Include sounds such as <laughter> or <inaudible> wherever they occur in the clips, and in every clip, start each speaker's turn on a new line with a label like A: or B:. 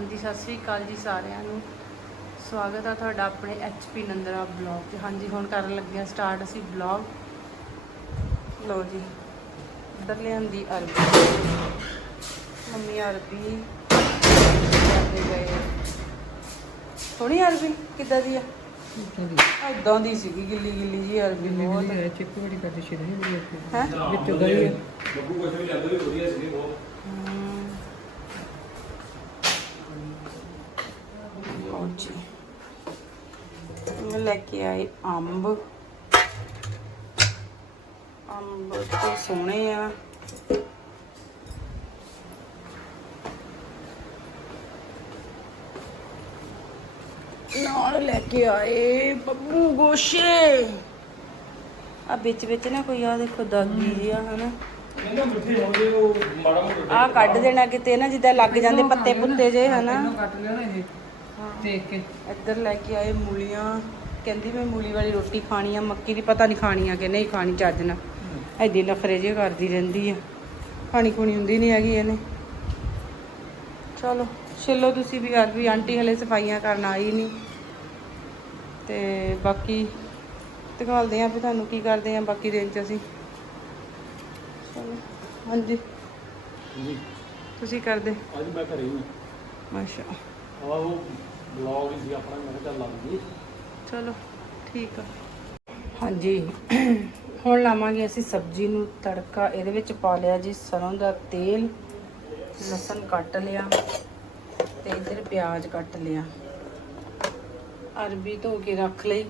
A: ਜੀ 11:30 ਹਾਂਜੀ ਸਤਿ ਸ੍ਰੀ ਅਕਾਲ ਜੀ ਸਾਰਿਆਂ ਨੂੰ। ਸਵਾਗਤ ਆ ਤੁਹਾਡਾ ਆਪਣੇ HP ਨੰਦਰਾ ਬਲੌਗ 'ਚ ਹਾਂਜੀ ਹੁਣ ਕਰਨ ਲੱਗੇ ਆ ਸਟਾਰਟ ਅਸੀਂ ਬਲੌਗ। ਲਓ ਜੀ ਇੱਧਰ ਲਿਆਂਦੀ ਅਰਬੀ। ਮੰਮੀ ਅਰਬੀ ਕਰਦੇ ਗਏ ਸੋਹਣੀ ਅਰਬੀ? ਕਿੱਦਾਂ ਦੀ ਆ? ਇਦਾਂ ਦੀ? ਸੀਗੀ ਗਿੱਲੀ ਗਿੱਲੀ ਜੀ ਅਰਬੀ ਬਹੁਤ।
B: ਚਿੱਪ ਬੜੀ ਕਰਦੇ ਸ਼ੇਰ ਨਹੀਂ ਬੜੀ
A: ਹੈ?
B: ਵਿੱਚ ਗਈ ਹੈ
C: ਬੱਬੂ ਕੁਛ ਵੀ ਲੱਗਦਾ ਵੀ ਵਧੀਆ ਸੀਗੇ ਬਹੁਤ
A: ਲਓ ਜੀ ਮੈਂ ਲੈ ਕੇ ਆਈ ਅੰਬ। ਅੰਬ ਤੇ ਸੋਹਣੇ ਆ। ਨਾਲ ਲੈ ਕੇ ਆਏ ਬੱਬੂ ਗੋਸ਼ੇ। ਆ ਵਿੱਚ ਵਿੱਚ ਨਾ ਕੋਈ ਆ ਦੇਖੋ ਦਾਗੀ ਜੀ ਆ ਹਨਾ।
C: ਇਹਨਾਂ ਮਿੱਠੇ ਹੋਣਗੇ ਉਹ ਮਾੜਾ ਮੋਟਾ
A: ਆ ਕੱਢ ਦੇਣਾ ਕਿਤੇ ਨਾ ਜਿੱਦਾਂ ਲੱਗ ਜਾਂਦੇ ਪੱਤੇ ਪੁੱਤੇ ਜੇ ਹਨਾ।
B: ਇਹਨੂੰ ਕੱਟ ਨਾ ਇਹ। ਦੇਖ ਕੇ।
A: ਇੱਧਰ ਲੈ ਕੇ ਆਏ ਮੂਲੀਆਂ। ਕਹਿੰਦੀ ਮੈਂ ਮੂਲੀ ਵਾਲੀ ਰੋਟੀ ਖਾਣੀ ਆ ਮੱਕੀ ਦੀ ਪਤਾ ਨਹੀਂ ਖਾਣੀ ਆ ਕਿ ਨਹੀਂ ਖਾਣੀ ਚੱਜ ਨਾਲ। ਐਡੀ ਨਖਰੇ ਜੇ ਕਰਦੀ ਰਹਿੰਦੀ ਆ। ਖਾਣੀ ਖੁਣੀ ਹੁੰਦੀ ਨਹੀਂ ਹੈਗੀ ਇਹਨੇ। ਚਲੋ ਛਿੱਲੋ ਤੁਸੀਂ ਵੀ ਅੱਜ ਵੀ ਆਂਟੀ ਹਲੇ ਸਫਾਈਆਂ ਕਰਨ ਆਈ ਨਹੀਂ ਤੇ ਬਾਕੀ ਦਿਖਾਉਂਦੇ ਆ ਵੀ ਤੁਹਾਨੂੰ ਕੀ ਕਰਦੇ ਆ ਬਾਕੀ ਦਿਨ ਚ ਅਸੀਂ। ਚਲੋ ਹਾਂਜੀ। ਤੁਸੀਂ ਕਰਦੇ।
C: ਅੱਜ ਮੈਂ ਘਰੇ ਹੀ ਹਾਂ।
A: ਮਾਸ਼ਾ।
C: ਆਹ ਉਹ ਬਲੌਗ ਹੀ ਸੀ ਆਪਣਾ ਮੈਂ ਕਿਹਾ ਚੱਲ ਲੱਗ
A: ਚਲੋ, ਠੀਕ ਆ। ਹਾਂਜੀ। ਹੁਣ ਲਾਵਾਂਗੇ ਅਸੀਂ ਸਬਜ਼ੀ ਨੂੰ ਤੜਕਾ। ਇਹਦੇ ਵਿੱਚ ਪਾ ਲਿਆ ਜੀ ਸਰੋਂ ਦਾ ਤੇਲ, ਲਸਣ ਕੱਟ ਲਿਆ ਤੇ ਇੱਧਰ ਪਿਆਜ਼ ਕੱਟ ਲਿਆ। ਅਰਬੀ ਧੋ ਕੇ ਰੱਖ ਲਈ।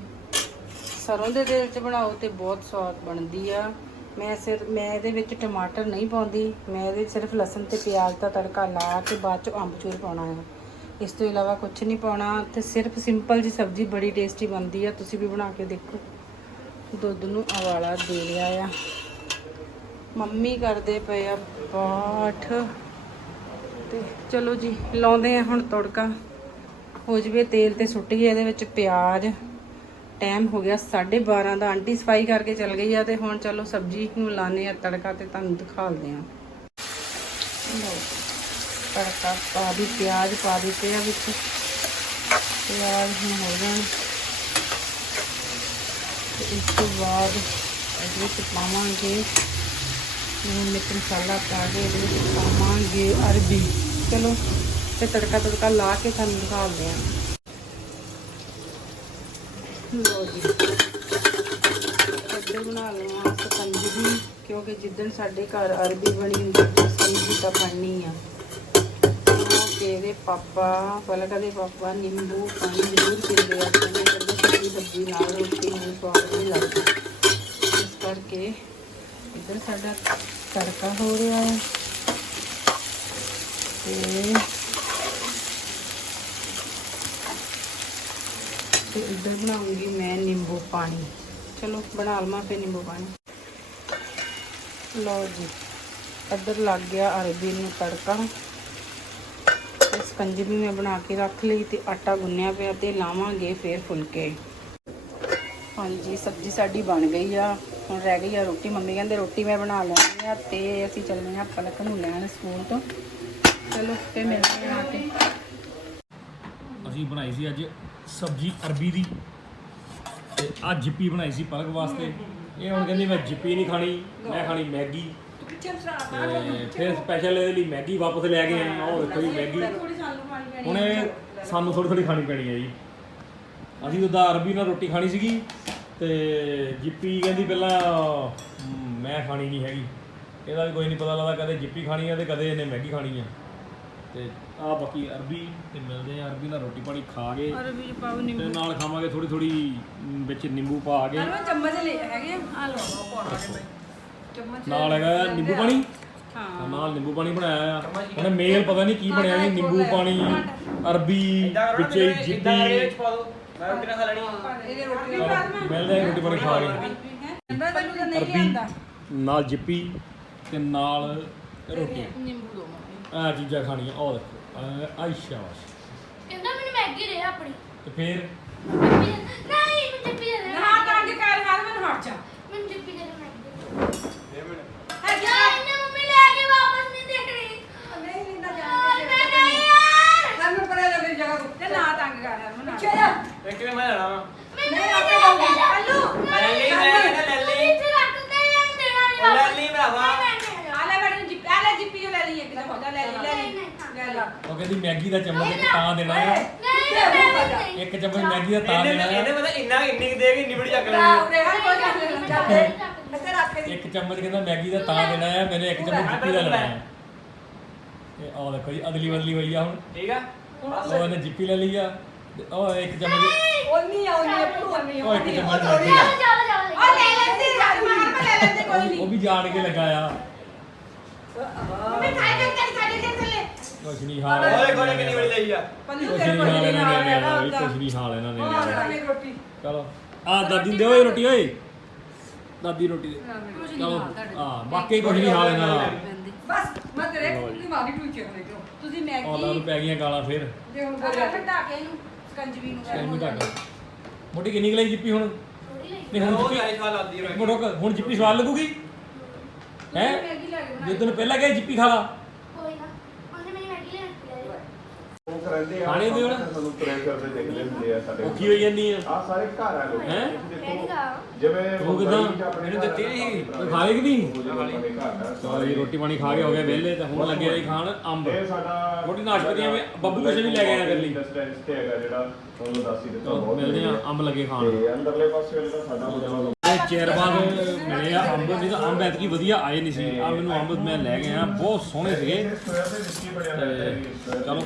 A: ਸਰੋਂ ਦੇ ਤੇਲ 'ਚ ਬਣਾਓ ਤੇ ਬਹੁਤ ਸਵਾਦ ਬਣਦੀ ਆ। ਮੈਂ ਸਿਰ, ਮੈਂ ਇਹਦੇ ਵਿੱਚ ਟਮਾਟਰ ਨਹੀਂ ਪਾਉਂਦੀ। ਮੈਂ ਇਹਦੇ ਸਿਰਫ ਲਸਣ ਤੇ ਪਿਆਜ਼ ਦਾ ਤੜਕਾ ਲਾ ਕੇ ਬਾਅਦ 'ਚ ਅੰਬਚੂਰ ਪਾਉਣਾ ਹੈ ਇਸ ਤੋਂ ਇਲਾਵਾ ਕੁਝ ਨਹੀਂ ਪਾਉਣਾ ਤੇ ਸਿਰਫ ਸਿੰਪਲ ਜੀ ਸਬਜ਼ੀ ਬੜੀ ਟੇਸਟੀ ਬਣਦੀ ਆ, ਤੁਸੀਂ ਵੀ ਬਣਾ ਕੇ ਦੇਖੋ। ਦੁੱਧ ਨੂੰ ਉਬਾਲਾ ਦੇ ਲਿਆ ਆ। ਮੰਮੀ ਕਰਦੇ ਪਏ ਆ ਪਾਠ। ਤੇ ਚਲੋ ਜੀ, ਲਾਉਂਦੇ ਆ ਹੁਣ ਤੜਕਾ। ਹੋ ਜਵੇ ਤੇਲ ਤੇ ਸੁੱਟ ਗਈ, ਇਹਦੇ ਵਿੱਚ ਪਿਆਜ਼। ਟਾਈਮ ਹੋ ਗਿਆ 12:30 ਦਾ, ਆਂਟੀ ਸਫ਼ਾਈ ਕਰਕੇ ਚਲ ਗਈ ਆ ਤੇ ਹੁਣ ਚਲੋ ਸਬਜ਼ੀ ਨੂੰ ਲਾਣੇ ਆ ਤੜਕਾ ਤੇ ਤੁਹਾਨੂੰ ਦਿਖਾਉਂਦੇ ਆ। ਲਓ। ਤੜਕਾ ਪਾ ਦੀ ਪਿਆਜ਼ ਪਾ ਦਿੱਤੇ ਆ ਵਿੱਚ। ਪਿਆਜ਼ ਹੁਣ ਹੋ ਜਾਣ। ਇਸ ਤੋਂ ਬਾਅਦ ਇਹਦੇ ਵਿੱਚ ਪਾਵਾਂਗੇ ਨੂਨ ਮਿਰਚ, ਮਸਾਲਾ ਪਾ ਕੇ ਇਹਦੇ ਵਿੱਚ ਪਾਵਾਂਗੇ ਅਰਬੀ। ਚਲੋ, ਤੇ ਤੜਕਾ ਤੜਕਾ ਲਾ ਕੇ ਤੁਹਾਨੂੰ ਦਿਖਾਉਂਦੇ ਆ। ਲੋ ਜੀ। ਇੱਧਰ ਬਣਾ ਲਵਾਂ ਸਕੰਜਵੀ ਕਿਉਂਕਿ ਜਿੱਦਣ ਸਾਡੇ ਘਰ ਅਰਬੀ ਬਣੀ ਹੁੰਦੀ ਹੈ ਤਾਂ ਬਣਨੀ ਆ। ਕਿਉਂਕਿ ਇਹਦੇ ਪਾਪਾ ਪਲਕ ਦੇ ਪਾਪਾ ਨਿੰਬੂ ਪਾਣੀ ਜ਼ਰੂਰ ਪੀਂਦੇ ਆ। ਕਹਿੰਦੇ ਕਹਿੰਦੇ ਸਬਜ਼ੀ ਸਬਜ਼ੀ ਨਾਲ ਰੋਟੀ ਨੂੰ ਸਵਾਦ ਨਹੀਂ ਲੱਗਦਾ। ਇਸ ਕਰਕੇ ਇੱਧਰ ਸਾਡਾ ਤੜਕਾ ਹੋ ਰਿਹਾ ਹੈ। ਤੇ ਤੇ ਇੱਧਰ ਬਣਾਉਂਗੀ ਮੈਂ ਨਿੰਬੂ ਪਾਣੀ। ਚਲੋ ਬਣਾ ਲਵਾਂ ਫੇ ਨਿੰਬੂ ਪਾਣੀ। ਲਓ ਜੀ, ਇੱਧਰ ਲੱਗ ਗਿਆ ਅਰਬੀ ਨੂੰ ਤੜਕਾ। ਤੇ ਸਕੰਜਵੀ ਮੈਂ ਬਣਾ ਕੇ ਰੱਖ ਲਈ ਤੇ ਆਟਾ ਗੁੰਨਿਆ ਪਿਆ ਤੇ ਲਾਵਾਂਗੇ ਫੇਰ ਫੁਲਕੇ। ਹਾਂਜੀ, ਸਬਜ਼ੀ ਸਾਡੀ ਬਣ ਗਈ ਆ। ਹੁਣ ਰਹਿ ਗਈ ਆ ਰੋਟੀ। ਮੰਮੀ ਕਹਿੰਦੇ ਰੋਟੀ ਮੈਂ ਬਣਾ ਲੈਣੀ ਆ ਤੇ ਅਸੀਂ ਚੱਲਦੇ ਆ ਪਲਕ ਨੂੰ ਲੈਣ ਸਕੂਲ ਤੋਂ। ਚਲੋ ਫੇ ਮਿਲਦੇ ਆ ਆ ਕੇ।
C: ਅਸੀਂ ਬਣਾਈ ਸੀ ਅੱਜ ਸਬਜੀ ਅਰਬੀ ਦੀ। ਤੇ ਆ ਜਿੱਪੀ ਬਣਾਈ ਸੀ ਪਲਕ ਵਾਸਤੇ। ਇਹ ਹੁਣ ਕਹਿੰਦੀ ਮੈਂ ਜਿੱਪੀ ਨਹੀਂ ਖਾਣੀ, ਮੈਂ ਖਾਣੀ ਮੈਗੀ। ਤੇ ਫਿਰ ਸਪੈਸ਼ਲ ਇਹਦੇ ਲਈ ਮੈਗੀ ਵਾਪਸ ਲੈ ਕੇ ਆਏ ਆ ਉਹ ਦੇਖੋ ਜੀ ਮੈਗੀ। ਹੁਣ ਇਹ ਸਾਨੂੰ ਥੋੜੀ ਥੋੜੀ ਖਾਣੀ ਪੈਣੀ ਹੈ ਜੀ। ਅਸੀਂ ਤਾਂ ਉਦਾਂ ਅਰਬੀ ਨਾਲ ਰੋਟੀ ਖਾਣੀ ਸੀਗੀ ਤੇ ਜਿੱਪੀ ਕਹਿੰਦੀ ਪਹਿਲਾਂ "ਮ, ਮੈਂ ਖਾਣੀ ਨਹੀਂ ਹੈਗੀ। ਇਹਦਾ ਵੀ ਕੋਈ ਨਹੀਂ ਪਤਾ ਲੱਗਦਾ ਕਦੇ ਜਿੱਪੀ ਖਾਣੀ ਆ ਤੇ ਕਦੇ ਇਹਨੇ ਮੈਗੀ ਖਾਣੀ ਆ। ਤੇ ਆ ਬਾਕੀ ਅਰਬੀ ਤੇ ਮਿਲਦੇ ਆ ਅਰਬੀ ਨਾਲ ਰੋਟੀ ਪਾਣੀ ਖਾ ਕੇ।
A: ਅਰਬੀ ਪਾਉ
C: ਤੇ ਨਾਲ ਖਾਵਾਂਗੇ ਥੋੜੀ ਥੋੜੀ ਵਿੱਚ ਨਿੰਬੂ ਪਾ ਕੇ।
A: ਚਮਚ ਲੈ ਹੈਗੇ ਆ। ਲਓ ਚਮਚ
C: ਨਾਲ ਹੈਗਾ ਨਿੰਬੂ ਪਾਣੀ।
A: ਹਾਂ।
C: ਨਾਲ ਨਿੰਬੂ ਪਾਣੀ ਬਣਾਇਆ ਆ। ਹੁਣ ਮੇਲ ਪਤਾ ਨਹੀਂ ਕੀ ਬਣਿਆ ਜੀ ਨਿੰਬੂ ਪਾਣੀ ਅਰਬੀ ਵਿੱਚ ਜਿੱਪੀ
A: ਇਹਦੇ ਰੋਟੀ
C: ਚਲੋ, ਮਿਲਦੇ ਆ। ਰੋਟੀ ਪਾਣੀ ਖਾ ਕੇ
A: ਕਹਿੰਦਾ ਤੈਨੂੰ ਤਾਂ ਨਹੀਂ
C: ਅਰਬੀ ਨਾਲ ਜਿੱਪੀ ਤੇ ਨਾਲ ਰੋਟੀ।
A: ਨਿੰਬੂ ਦੋ ਮੰਮੀ।
C: ਆ ਚੀਜ਼ਾਂ ਖਾਣੀਆਂ ਉਹ ਦੇਖੋ ਆਈ ਸ਼ਾਬਾਸ਼।
D: ਕਹਿੰਦਾ ਮੈਨੂੰ ਮੈਗੀ ਦੇ ਆਪਣੀ।
C: ਤੇ ਫਿਰ?
D: ਨਹੀਂ ਮੈਨੂੰ ਜੱਪੀ ਦੇ ਦੇ।
A: ਨਾ ਤੰਗ ਕਰ ਹਰ ਮੈਨੂੰ ਹਟ ਜਾ
D: ਮੈਨੂੰ ਜੱਪੀ ਦੇ ਦੇ ਮੈਗੀ
A: ਹੈ
D: ਯਾਰ ਇਹਨੇ ਮੰਮੀ ਲੈ ਕੇ ਵਾਪਸ ਨਹੀਂ ਦੇਖਣੀ
A: ਨਹੀਂ ਲਿੰਦਾ
D: ਯਾਰ ਮੈਂ ਨਹੀਂ
E: ਭਰਾਵਾ
A: ਆ ਲੈ ਮੈਡਮ ਜਿੱਪੀ ਆ ਲੈ ਜਿੱਪੀ ਜੋ ਲੈ ਲਈ ਇੱਕ ਚਮਚ ਲੈ ਲਈ ਲੈ ਲਈ ਲੈ ਲਾ
C: ਉਹ ਕਹਿੰਦੀ ਮੈਗੀ ਦਾ ਚਮਚ ਇੱਕ ਤਾਂ ਦੇਣਾ ਆ
D: ਨਹੀਂ
C: ਇੱਕ ਚਮਚ ਮੈਗੀ ਦਾ ਤਾਂ
E: ਇਹਨੇ
C: ਦੇਣਾ
E: ਇਹਨੇ
C: ਆ
E: ਪਤਾ ਇੰਨਾ ਇੰਨੀ ਕੁ ਦੇ ਕੇ ਇੰਨੀ ਬੜੀ ਚੱਕ
A: ਲਾ
E: ਲੈਣੀ
A: ਉਰੇ ਹਰ ਕੋਈ ਕਰ ਲੈ ਚੱਲ ਦੇ ਇੱਥੇ ਰੱਖ ਦੇ
C: ਇੱਕ ਚਮਚ ਕਹਿੰਦਾ ਮੈਗੀ ਦਾ ਤਾਂ ਦੇਣਾ ਆ ਮੈਨੇ ਇੱਕ ਚਮਚ ਜਿੱਪੀ ਦਾ ਲੈਣਾ ਆ। ਇਹ ਆਹ ਦੇਖੋ ਜੀ ਅਦਲੀ ਬਦਲੀ ਹੋਈ ਆ ਹੁਣ।
E: ਠੀਕ ਆ?
C: ਉਹ ਇਹਨੇ ਜਿੱਪੀ ਲੈ ਲਈ ਆ। ਤੇ ਉਹ ਇੱਕ ਚਮਚ
A: ਓਨੀ ਆ ਓਨੀ ਆ ਭੂਆ
C: ਉਹ ਇੱਕ ਚਮਚ ਮੈਗੀ ਦਾ
D: ਜਾਓ ਜਾਓ
A: ਆ ਲੈ ਲੈਂਦੇ ਯਾਰ ਮੈਂ ਮੈਂ ਲੈ ਲੈਂਦੇ ਕੋਈ
C: ਉਹ-
A: ਨਹੀਂ
C: ਉਹ ਵੀ ਜਾਣ ਕੇ ਲੱਗਾ ਆ।
A: ਮੈਂ ਖਾਈ ਕੇ ਚੱਲ ਸਾਡੇ ਦੇ ਥੱਲੇ।
C: ਕੁਛ ਨਹੀਂ ਹਾਲ
E: ਓਏ ਕੋਲੇ ਕਿੰਨੀ ਬੜੀ ਲਈ ਆ?
A: ਪੰਨੂ
C: ਕੁਛ
A: ਤੇਰੇ
C: ਨਹੀਂ
A: ਕੋਲ
C: ਹਾਲ
A: ਨਹੀਂ
C: ਇਹਨਾਂ ਨੇ
A: ਉਹਦਾ
C: ਕੁਛ ਨਹੀਂ ਹਾਲ ਇਹਨਾਂ ਨੇ
A: ਹਾਂ
C: ਲੈਣਾ।
A: ਲੈ ਰੋਟੀ।
C: ਚਲੋ। ਆ ਦਾਦੀ ਦੇ ਓਏ ਰੋਟੀ ਓਏ। ਦਾਦੀ ਰੋਟੀ ਦੇ। ਆ ਬਾਕੀ ਕੁਛ ਨਹੀਂ ਹਾਲ ਇਹਨਾਂ ਦਾ
A: ਬਸ ਮੈਂ ਤੇਰੇ ਦਿਮਾਗੀ ਟੂਚੇ ਹੋਣੇ ਕਿਉਂ? ਤੁਸੀਂ
C: ਉਹਨਾਂ
A: ਮੈਗੀ
C: ਨੂੰ ਪੈ ਗਈਆਂ ਗਾਲਾਂ ਫਿਰ।
A: ਦੇ ਹੁਣ ਬੋਲਿਆ। ਹਟਾ ਕੇ ਇਹਨੂੰ ਸਕੰਜਵੀ ਨੂੰ।
C: ਟਾਈਮ ਘੱਟ ਮੋਟੀ ਕਿੰਨੀ ਕੁ ਲਈ ਜਿੱਪੀ ਹੁਣ? ਨਹੀਂ ਹੁਣ
E: ਉਹ
C: ਜਿੱਪੀ
E: ਜਾਈ ਖਾ ਲਾਦੀ ਰੋ
C: ਹੁਣ ਰੁਕ, ਹੁਣ ਜਿੱਪੀ ਸਵਾਦ ਲੱਗੂਗੀ? ਹੈ?
A: ਮੈਗੀ ਲੈ ਕੇ
C: ਜੇ ਤੈਨੂੰ ਪਹਿਲਾਂ ਕਿਹਾ ਜਿੱਪੀ ਖਾ ਲਾ
D: ਕੋਈ ਨਾ ਉਹਨੇ ਮੇਰੀ ਮੈਗੀ ਲੈ ਕੇ ਆਈ
F: ਉਹ ਕਰਦੇ ਆ
C: ਖਾਣੇ ਦਿਓ ਨਾ।
F: ਸਾਨੂੰ ਤੁਰੇ ਕਰਦੇ ਦੇਖਦੇ ਹੁੰਦੇ ਆ ਸਾਡੇ
C: ਔਖੀ ਹੋਈ ਜਾਂਦੀ ਆ?
F: ਆ ਸਾਰੇ ਘਰ ਆ ਲੋਕ
C: ਹੈਂ?
D: ਡੈਡੀ ਖਾ
F: ਜਿਵੇਂ
C: ਤੂੰ ਕਿੱਦਾਂ?
E: ਮੈਨੂੰ ਦਿੱਤੀ ਨੀ ਸੀ।
C: ਤੂੰ ਖਾ ਲਈ ਕਿ ਨਹੀਂ?
F: ਨਹੀਂ
C: ਚਲੋ ਜੀ ਰੋਟੀ ਪਾਣੀ ਖਾ ਕੇ ਹੋ ਗਏ ਵਿਹਲੇ ਤੇ ਹੁਣ ਲੱਗੇ ਰਹੀ ਖਾਣ ਅੰਬ।
F: ਇਹ ਸਾਡਾ
C: ਰੋਟੀ ਨਾਸ਼ਪਤੀਆਂ ਵੀ ਬੱਬੂ ਕਿਸੇ ਵੀ ਲੈ ਗਏ ਆ ਕਰ ਲਈ।
F: ਡਿਸਟੈਂਸ ਤੇ ਹੈਗਾ ਜਿਹੜਾ ਤੁਹਾਨੂੰ ਦੱਸ ਹੀ ਦਿੱਤਾ
C: ਚਲੋ
F: ਬਹੁਤ
C: ਮਿਲਦੇ ਆ
F: ਵਧੀਆ।
C: ਅੰਬ ਲੱਗੇ ਖਾਣ।
F: ਤੇ ਅੰਦਰਲੇ ਪਾਸੇ ਜਿਹੜਾ ਸਾਡਾ ਹੋਟਲ
C: ਇਹ ਚੇਰ ਬਾਅਦ ਮਿਲੇ ਆ ਅੰਬ ਨਹੀਂ ਤਾਂ ਅੰਬ ਐਤਕੀ ਵਧੀਆ ਆਏ ਨਹੀਂ ਸੀ। ਆ ਮੈਨੂੰ ਅੰਬ ਮੈਂ ਲੈ ਗਿਆ ਬਹੁਤ ਸੋਹਣੇ ਸੀਗੇ।
F: ਸੋਇਆ ਤੇ ਵਿੱਚੀ ਹੈ
C: ਚਲੋ।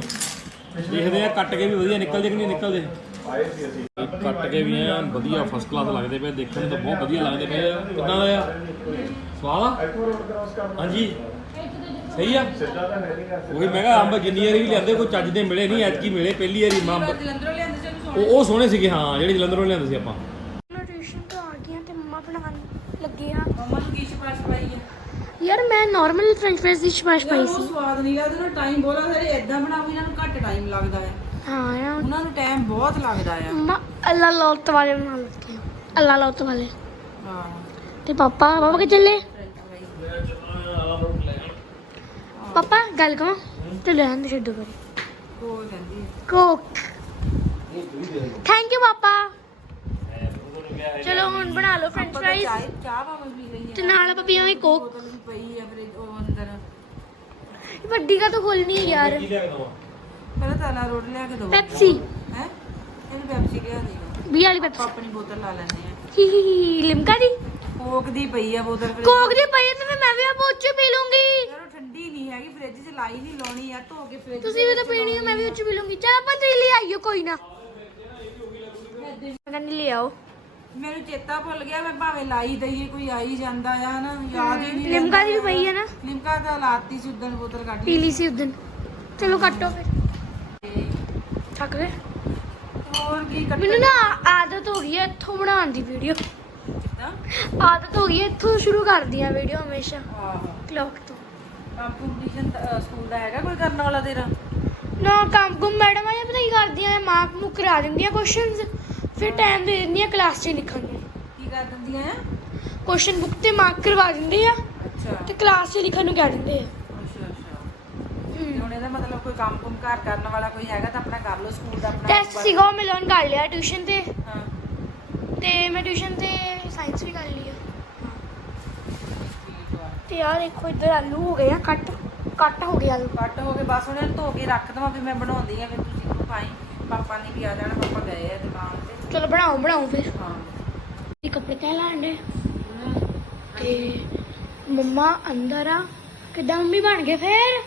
C: ਦੇਖਦੇ ਆ ਕੱਟ ਕੇ ਵੀ ਵਧੀਆ ਨਿਕਲਦੇ ਕਿ ਨਹੀਂ ਨਿਕਲਦੇ।
F: ਆਏ ਸੀ ਅਸੀਂ
C: ਕੱਟ ਕੇ ਵੀ ਆ ਵਧੀਆ ਫਸਟ ਕਲਾਸ ਲੱਗਦੇ ਪਏ ਦੇਖਣ ਨੂੰ ਤਾਂ ਬਹੁਤ ਵਧੀਆ ਲੱਗਦੇ ਪਏ ਆ। ਕਿੰਨਾ ਦਾ ਆ? ਸਵਾਦ ਆ? ਹਾਂਜੀ। ਸਹੀ ਆ?
F: ਸਿੱਧਾ ਤਾਂ ਹੈ ਨਹੀਂ ਐਸੇ
C: ਉਹੀ ਮੈਂ ਕਿਹਾ ਅੰਬ ਜਿੰਨੀ ਵਾਰੀ ਵੀ ਲਿਆਂਦੇ ਕੋਈ ਚੱਜ ਦੇ ਮਿਲੇ ਨਹੀਂ ਐਤਕੀ ਮਿਲੇ ਪਹਿਲੀ ਵਾਰੀ ਮੈਂ ਉਹ ਸੋਹਣੇ ਸੀਗੇ ਹਾਂ ਜਿਹੜੇ ਜਲੰਧਰੋਂ ਲਿਆਂਦੇ ਸੀ ਆਪਾਂ
G: ਮੈਂ ਟਿਊਸ਼ਨ ਤੋਂ ਆ ਗਈ ਹਾਂ ਤੇ ਮੰਮਾ ਬਣਾਉਣ ਲੱਗੇ ਆ
A: ਮੰਮਾ ਨੂੰ ਕੀ ਸਿਫਾਰਿਸ਼ ਪਾਈ ਆ
G: ਯਾਰ ਮੈਂ ਨਾਰਮਲ ਫ੍ਰੈਂਚ ਫ੍ਰਾਈਜ਼ ਦੀ
A: ਯਾਰ
G: ਪਾਈ
A: ਉਹ
G: ਸੀ।
A: ਸਵਾਦ ਨਹੀਂ ਲੱਗਦਾ ਨਾ ਟਾਈਮ ਲੱਗਦਾ ਇਹ ਇਦਾਂ ਬਣਾਉਂ ਇਹਨਾਂ ਨੂੰ ਘੱਟ ਟਾਈਮ ਲੱਗਦਾ ਹੈ
G: ਹਾਂ ਯਾਰ।
A: ਉਹਨਾਂ ਨੂੰ ਟਾਈਮ ਬਹੁਤ ਲੱਗਦਾ ਆ।
G: ਮੰਮਾ ਅੱਲਾ ਲੋਤ ਵਾਲੇ ਬਣਾ ਲੱਗੇ। ਅੱਲਾ ਲੋਤ ਵਾਲੇ।
A: ਹਾਂ।
G: ਤੇ ਪਾਪਾ ਪਾਪਾ ਕਿ ਚੱਲੇ? ਪਾਪਾ ਗੱਲ ਕਹਾਂ ਤੇ ਲੈ ਆਂਦੇ ਛੱਡੋ ਕਰੇ
A: ਕੋਈ ਕਹਿੰਦੀ
G: ਕੋਕ। ਥੈਂਕ ਯੂ ਪਾਪਾ। ਚਲੋ ਹੁਣ ਬਣਾ ਲਓ ਫ੍ਰੈਂਚ ਫ੍ਰਾਈਜ਼
A: ਚਾਹ ਭਾਵੇਂ ਪੀ ਲਈ
G: ਤੇ ਨਾਲ ਆਪਾਂ ਪੀਵਾਂਗੇ ਕੋਕ
A: ਬੋਤਲ ਵੀ ਪਈ ਆ ਫ੍ਰਿਜ ਉਹ ਅੰਦਰ
G: ਵੱਡੀ ਕਾ ਤਾਂ ਖੋਲਣੀ ਹੈ ਯਾਰ।
C: ਕੀ ਲਿਆ ਕੇ ਦਵਾਂ?
A: ਪਹਿਲਾਂ ਤਾਂ ਨਾ ਰੋਡ ਲਿਆ ਕੇ ਦੋ
G: ਪੈਪਸੀ।
A: ਹੈ? ਇਹਨੂੰ ਪੈਪਸੀ ਲਿਆ ਦੇਗਾ
G: ਵੀ ਵਾਲੀ ਪੈਪਸੀ।
A: ਆਪਣੀ ਬੋਤਲ ਲਾ ਲੈਂਦੇ ਆ
G: ਹੀ ਹੀ ਹੀ ਲਿਮਕਾ ਦੀ?
A: ਕੋਕ ਦੀ ਪਈ ਆ ਬੋਤਲ ਫ੍ਰਿਜ
G: ਕੋਕ ਦੀ ਪਈ ਹੈ ਤੇ ਫਿਰ ਮੈਂ ਵੀ ਆਪ ਉੱਚ ਪੀ ਲੂੰਗੀ।
A: ਯਾਰ ਉਹ ਠੰਡੀ ਨਹੀਂ ਹੈਗੀ ਫ੍ਰਿਜ 'ਚ ਲਾਈ ਨਹੀਂ ਲਾਉਣੀ ਆ ਧੋ ਕੇ ਫ੍ਰਿਜ
G: ਤੁਸੀਂ ਵੀ ਤਾਂ ਪੀਣੀ ਹੈ ਮੈਂ ਵੀ ਉੱਚ ਪੀ ਲੂੰਗੀ। ਚਲ ਆਪਾਂ ਤੇ ਲਈ ਆਈਓ ਕੋਈ ਨਾ। ਮੈਂ ਕਹਿੰਦੀ ਲੈ ਆਓ।
A: ਮੈਨੂੰ ਚੇਤਾ ਭੁੱਲ ਗਿਆ ਮੈਂ ਭਾਵੇਂ ਲਾਈ ਦਈਏ ਕੋਈ ਆਈ ਜਾਂਦਾ ਆ ਹਨਾ ਯਾਦ ਹੀ ਨਹੀਂ
G: ਲਿਮਕਾ ਦੀ ਵੀ ਪਈ ਹੈ ਨਾ।
A: ਲਿਮਕਾ ਤਾਂ ਲਾਤੀ ਸੀ ਉਦੋਂ ਬੋਤਲ ਕੱਢ
G: ਪੀ
A: ਲਈ
G: ਲਈ ਸੀ ਉਦਨ ਚਲੋ ਕੱਟੋ ਫਿਰ। ਥੱਕ ਗਏ?
A: ਹੋਰ ਕੀ ਕੱਢ
G: ਮੈਨੂੰ ਨਾ ਆਦਤ ਹੋ ਗਈ ਹੈ ਇੱਥੋਂ ਬਣਾਉਣ ਦੀ ਵੀਡੀਓ
A: ਕਿੱਦਾਂ?
G: ਆਦਤ ਹੋ ਗਈ ਹੈ ਇੱਥੋਂ ਸ਼ੁਰੂ ਕਰਦੀ ਆ ਵੀਡੀਓ ਹਮੇਸ਼ਾ।
A: ਆਹੋ।
G: ਕਲੌਕ ਤੋਂ।
A: ਕੰਪੀਟੀਸ਼ਨ ਸਕੂਲ ਦਾ ਹੈਗਾ ਕੋਈ ਕਰਨ ਵਾਲਾ ਤੇਰਾ?
G: ਨਾ ਕੰਮ ਗੁੰਮ ਮੈਡਮ ਆ ਜਾਂ ਪਤਾ ਕੀ ਕਰਦੀਆਂ ਮਾਰਕ ਮੁੱਕ ਕਰਾ ਦਿੰਦੀਆਂ ਕੁਐਸਚਨਸ ਫਿਰ ਟਾਈਮ ਦੇ ਦਿੰਦੀਆਂ ਕਲਾਸ 'ਚ ਲਿਖਣ ਨੂੰ
A: ਕੀ ਕਰ ਦਿੰਦੀਆਂ ਆ?
G: ਕੁਐਸਚਨ ਬੁੱਕ ਤੇ ਮਾਰਕ ਕਰਵਾ ਦਿੰਦੇ ਆ
A: ਅੱਛਾ।
G: ਤੇ ਕਲਾਸ 'ਚ ਲਿਖਣ ਨੂੰ ਕਹਿ ਦਿੰਦੇ ਆ।
A: ਅੱਛਾ ਅੱਛਾ। ਤੇ ਹੁਣ ਇਹਦਾ ਮਤਲਬ ਕੋਈ ਕੰਮ ਕੁਮ ਘਰ ਕਰਨ ਵਾਲਾ ਕੋਈ ਹੈਗਾ ਤਾਂ ਆਪਣਾ ਕਰ ਲਓ ਸਕੂਲ ਦਾ ਆਪਣਾ
G: ਟੈਸਟ ਸੀਗਾ ਉਹ ਮੈਂ ਲਰਨ ਕਰ ਲਿਆ ਟਿਊਸ਼ਨ ਤੇ।
A: ਹਾਂ।
G: ਤੇ ਮੈਂ ਟਿਊਸ਼ਨ ਤੇ ਸਾਇੰਸ ਵੀ ਕਰ ਲਈ ਆ।
A: ਠੀਕ ਆ।
G: ਤੇ ਯਾਰ ਦੇਖੋ ਇੱਧਰ ਆਲੂ ਹੋ ਗਏ ਆ ਕੱਟ ਕੱਟ ਹੋ ਗਿਆ ਆਲੂ।
A: ਕੱਟ ਹੋ ਕੇ ਬਸ ਉਹਨੇ ਧੋ ਕੇ ਰੱਖ ਦਵਾਂ ਫਿਰ ਮੈਂ ਬਣਾਉਂਦੀ ਆ ਫਿਰ ਤੁਸੀਂ ਖਾਈ ਪਾਪਾ ਨੇ ਵੀ ਆ ਜਾਣਾ ਪਾਪਾ ਗਏ ਆ ਤੇ
G: ਚਲੋ ਬਣਾਓ ਬਣਾਓ ਫਿਰ।
A: ਹਾਂ।
G: ਇਹ ਕੱਪੜੇ ਤੈ ਲਾਂਡੇ ਤੇ ਮੰਮਾ ਅੰਦਰ ਆ। ਕਿੱਦਾਂ ਮੰਮੀ ਬਣ ਗਏ ਫੇਰ?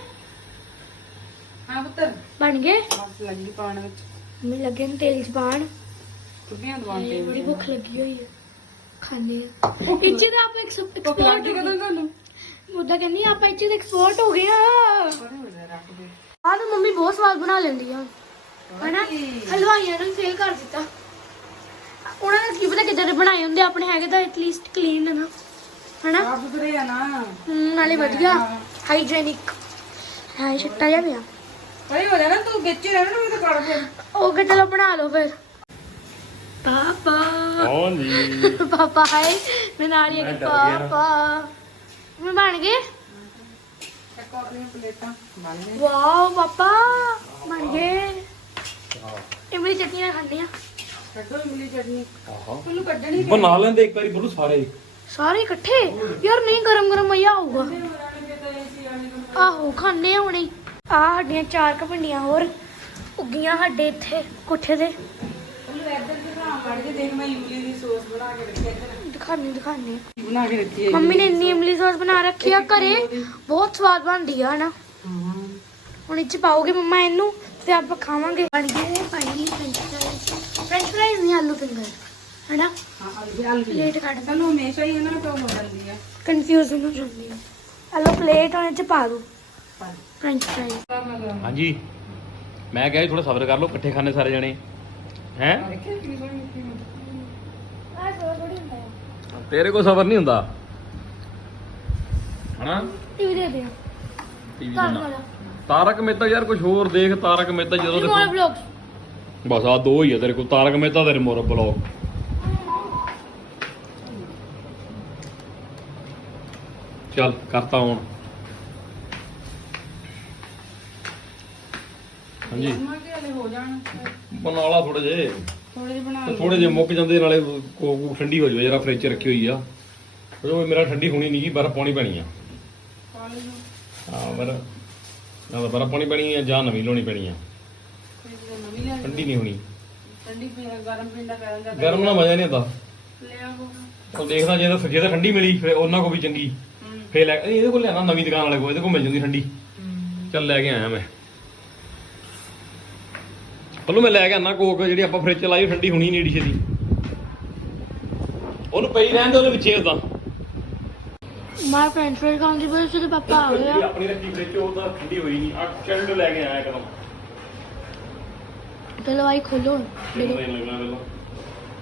A: ਹਾਂ ਪੁੱਤਰ।
G: ਬਣ ਗਏ?
A: ਬਸ ਲੱਗੀ ਪਾਣ ਵਿੱਚ।
G: ਮੰਮੀ ਲੱਗੇ ਨੇ ਤੇਲ ਚ ਪਾਣ
A: ਚੁੱਪੀਆਂ ਦਵਾਨ
G: ਤੇ ਬੜੀ ਭੁੱਖ ਲੱਗੀ ਹੋਈ ਹੈ ਖਾਣੇ ਆ। ਇੱਥੇ ਤਾਂ ਆਪਾਂ ਐਕਸਪੋਰਟ
A: ਤੁਹਾਨੂੰ?
G: ਮੁੱਦਾ ਕਹਿੰਦੀ ਆਪਾਂ ਇੱਥੇ ਤਾਂ ਐਕਸਪੋਰਟ ਹੋ ਗਏ ਆ।
A: ਬੜੇ ਹੋ ਜਾ ਰੱਖ ਦੇ।
G: ਆਹ ਤਾਂ ਮੰਮੀ ਬਹੁਤ ਸਵਾਦ ਬਣਾ ਲੈਂਦੀ ਆ। ਹਨਾ? ਹਲਵਾਈਆਂ ਨੂੰ ਫੇਲ ਕਰ ਦਿੱਤਾ। ਉਹਨਾਂ ਨੇ ਕੀ ਪਤਾ ਕਿੱਦਾਂ ਦੇ ਬਣਾਏ ਹੁੰਦੇ ਆਪਣੇ ਹੈਗੇ ਤਾਂ ਐਟਲੀਸਟ ਕਲੀਨ ਨਾ ਹਨਾ?
A: ਆਪ ਸੁਧਰੇ ਆ ਨਾ।
G: ਹਮ, ਨਾਲੇ ਵਧੀਆ ਹਾਈਜੀਨਿਕ ਹਾਈ ਛੱਟਾ ਜਿਹਾ ਪਿਆ।
A: ਸਹੀ ਹੋ ਜਾਣਾ ਤੂੰ ਵਿੱਚ ਹੀ ਰਹਿਣਾ ਨਾ ਤਾਂ ਕਰ ਫਿਰ
G: ਓਕੇ ਚਲੋ ਬਣਾ ਲਓ ਫਿਰ। ਪਾਪਾ।
C: ਹਾਂਜੀ <laughs>
G: ਪਾਪਾ ਹਾਏ ਮੈਂ ਨਾਲ ਹੀ ਆ ਗਈ,
C: ਮੈਂ ਡਰ ਗਿਆ ਨਾ।
G: ਪਾਪਾ। ਮੈਂ ਬਣ ਗਏ?
A: ਚੱਕੋ ਆਪਣੀਆਂ ਪਲੇਟਾਂ ਬਣ ਗਏ
G: ਵਾਓ ਪਾਪਾ। ਬਣ ਗਏ। ਇਮਲੀ ਚਟਨੀ ਨਾਲ ਖਾਂਦੇ ਆ।
A: ਕੱਢੋ ਇਮਲੀ ਚਟਨੀ। ਤੈਨੂੰ ਕੱਢਣੀ
C: ਬਣਾ ਲੈਂਦੇ ਇੱਕ ਵਾਰੀ ਬੋਲੂ ਸਾਰੇ।
G: ਸਾਰੇ ਇਕੱਠੇ? ਯਾਰ ਨਹੀਂ ਗਰਮ ਗਰਮ ਮਜ਼ਾ ਆਊਗਾ। ਆਹੋ ਖਾਣੇ ਹੁਣੇ ਆ ਸਾਡੀਆਂ ਚਾਰ ਕਪੰਡੀਆਂ ਹੋਰ। ਉੱਗੀਆਂ ਸਾਡੇ ਇੱਥੇ ਕੋਠੇ ਤੇ।
A: ਉਹਨੂੰ ਇੱਧਰ ਦਿਖਾ ਮੜ ਜੇ ਦੇਖ ਮੈਂ ਇਮਲੀ ਦੀ ਸੌਸ ਬਣਾ ਕੇ ਰੱਖੀ ਇੱਧਰ।
G: ਦਿਖਾਣੇ ਦਿਖਾਣੇ
A: ਬਣਾ ਕੇ ਰੱਖੀ ਹੈ
G: ਮੰਮੀ ਨੇ ਇੰਨੀ ਇਮਲੀ ਸੌਸ ਬਣਾ ਰੱਖੀ ਆ ਘਰੇ। ਬਹੁਤ ਸਵਾਦ ਬਣਦੀ ਆ ਹਨਾ? ਹੁਣ ਇਹ ਚ ਪਾਓਗੇ ਮੰਮਾ ਇਹਨੂੰ ਤੇ ਆਪਾਂ ਖਾਵਾਂਗੇ। ਬਣ ਗਏ ਫਾਈਨਲੀ ਫ੍ਰੈਂਚ ਫ੍ਰਾਈਜ਼ ਨਹੀਂ ਆਲੂ ਫਿੰਗਰ ਹਨਾ?
A: ਹਾਂ ਅਲਗ
G: ਪਲੇਟ ਕੱਢ
A: ਤੁਹਾਨੂੰ ਹਮੇਸ਼ਾ ਹੀ ਇਹਨਾਂ ਤੋਂ ਹੋ ਜਾਂਦੀ ਹੈ
G: ਕਨਫਿਊਜ਼ਨ ਹੋ ਜਾਂਦੀ ਆ। ਆਲੂ ਪਲੇਟ ਉਹਨੇ ਚ ਪਾ ਦੋ। ਫ੍ਰੈਂਚ ਫ੍ਰਾਈਜ਼
C: ਹਾਂਜੀ। ਮੈਂ ਕਿਹਾ ਥੋੜਾ ਸਬਰ ਕਰ ਲਓ ਇਕੱਠੇ ਖਾਣੇ ਸਾਰੇ ਜਣੇ। ਹੈ? ਤੇਰੇ ਕੋਲ ਸਬਰ ਨਹੀਂ ਹੁੰਦਾ। ਹਨਾ?
G: ਟੀਵੀ ਦੇ ਦੇ
C: ਟੀਵੀ ਤਾਰਕ ਮਹਿਤਾ ਯਾਰ ਕੁਝ ਹੋਰ ਦੇਖ ਤਾਰਕ ਮਹਿਤਾ ਜਦੋਂ ਦੇਖੋ। ਬਸ ਆ ਦੋ ਹੀ ਆ ਤੇਰੇ ਕੋਲ ਤਾਰਕ ਮਹਿਤਾ ਤੇਰੇ ਮੋਰ ਬਲੌਗ ਚੱਲ ਕਰਤਾ ਹੁਣ। ਹਾਂਜੀ।
A: ਮਾਂ ਕੇ ਹਲੇ ਹੋ ਜਾਣ
C: ਬਣਾ ਲਾ ਥੋੜੇ ਜੇ
A: ਥੋੜੇ ਬਣਾ
C: ਜੇ ਮੁੱਕ ਜਾਂਦੇ ਨਾਲੇ ਕੋਕ ਠੰਡੀ ਹੋ ਜਾਵੇ ਜਰਾ ਫ੍ਰਿਜ ਰੱਖੀ ਹੋਈ ਆ। ਉਹ ਮੇਰਾ ਠੰਡੀ ਹੋਣੀ ਨਹੀਂ ਗੀ ਬਰਫ਼ ਪਾਉਣੀ ਪੈਣੀ ਆ। ਹਾਂ ਬਰ ਨਾ ਤਾਂ ਬਰਫ਼ ਪਾਉਣੀ ਪੈਣੀ ਆ ਜਾਂ ਨਵੀਂ ਲਾਉਣੀ ਪੈਣੀ ਆ।
A: ਫਿਰ ਜਦੋਂ ਨਵੀਂ ਲੈ
C: ਠੰਡੀ ਨਹੀਂ ਹੋਣੀ।
A: ਠੰਡੀ ਪੀ ਗਰਮ ਪਿੰਡਾ ਕਰਨ ਦਾ
C: ਗਰਮ ਨਾਲ ਮਜ਼ਾ ਨਹੀਂ ਆਉਂਦਾ।
A: ਲਿਆ ਹੋਗਾ
C: ਉਹ ਦੇਖਦਾ ਜੇ ਤਾਂ ਜੇ ਤਾਂ ਠੰਡੀ ਮਿਲੀ ਫਿਰ ਉਹਨਾਂ ਕੋ ਵੀ ਚੰਗੀ। ਫੇਰ ਲੈ ਇਹ ਇਹਦੇ ਕੋਲ ਲਿਆਣਾ ਨਵੀਂ ਦੁਕਾਨ ਵਾਲੇ ਕੋਲ ਇਹਦੇ ਕੋਲ ਮਿਲ ਜਾਂਦੀ ਠੰਡੀ। ਚੱਲ ਲੈ ਕੇ ਆਇਆ ਮੈਂ। ਉਹਨੂੰ ਮੈਂ ਲੈ ਕੇ ਆਣਾ ਕੋਕ ਜਿਹੜੀ ਆਪਾਂ ਫ੍ਰਿਜ ਚ ਲਾਈ ਉਹ ਠੰਡੀ ਹੋਣੀ ਨਹੀਂ ਏਡੀ ਛੇਤੀ। ਉਹਨੂੰ ਪਈ ਰਹਿਣ ਦੇ ਉਹਦੇ ਵਿੱਚੇ ਉਦਾਂ
G: ਮਾਰ ਫ੍ਰਾਈਜ਼ ਖਾਣ ਦੀ ਵਜ੍ਹਾ ਤੇ ਪਾਪਾ ਆ ਗਿਆ।
C: ਆਪਣੀ ਰੱਖੀ ਫ੍ਰਿਜ ਚ ਉਹ ਤਾਂ ਠੰਡੀ ਹੋਈ ਨਹੀਂ। ਆ ਚਿਲਡ ਲੈ ਕੇ ਆਇਆ ਇੱਕਦਮ
G: ਚਲੋ ਆਈ ਖੋਲੋ ਦੇ
C: ਮੈਨੂੰ
G: ਦੋ
C: ਨਹੀਂ ਲੱਗਣਾ ਪਹਿਲਾਂ